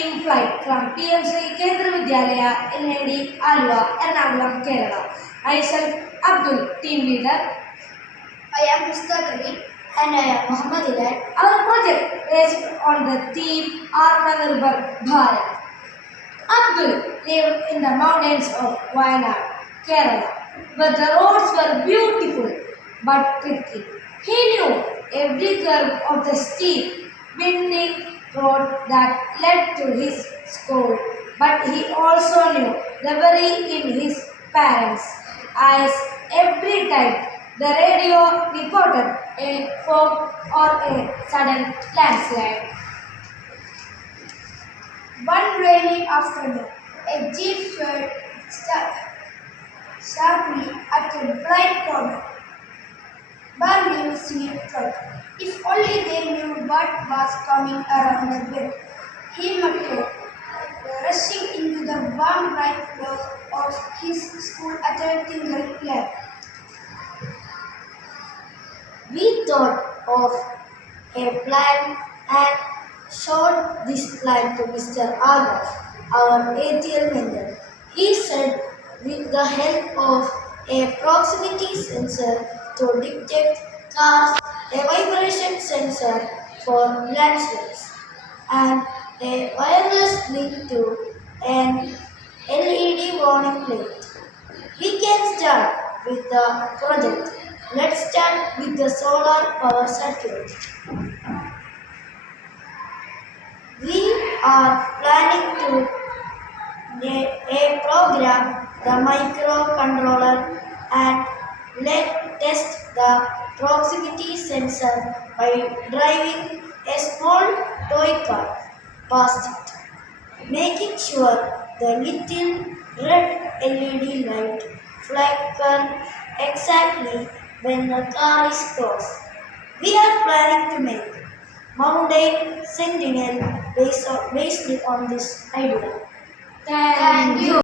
team flight from PM Sri Kendra Vidyalaya, NAD, Alua, Ernakulam, Kerala. Myself, Abdul, team leader. I am Mustaq Ali and I am Muhammad Ilad. Our project is on the theme Atmanirbhar Bharat. Abdul lived in the mountains of Wayanad, Kerala, where the roads were beautiful but tricky. He knew every curve of the steep, winding road that led to his school, but he also knew the worry in his parents' eyes every time the radio reported a fog or a sudden landslide. One rainy afternoon, a jeep swerved sharply at a bright corner, barely missing a truck. If only they knew what was coming around the bend. He muttered, rushing into the warm bright glow of his school attending lab. We thought of a plan and showed this plan to Mr. Agha, our ATL mentor. He said with the help of a proximity sensor to detect cars, a vibration sensor for landslides, and a wireless link to an LED warning plate. We can start with the project. Let's start with the solar power circuit. We are planning to program the microcontroller and let test the proximity sensor by driving a small toy car past it, making sure the little red LED light flicker exactly when the car is crossed. We are planning to make Mountain Sentinel based on this idea. Thank you.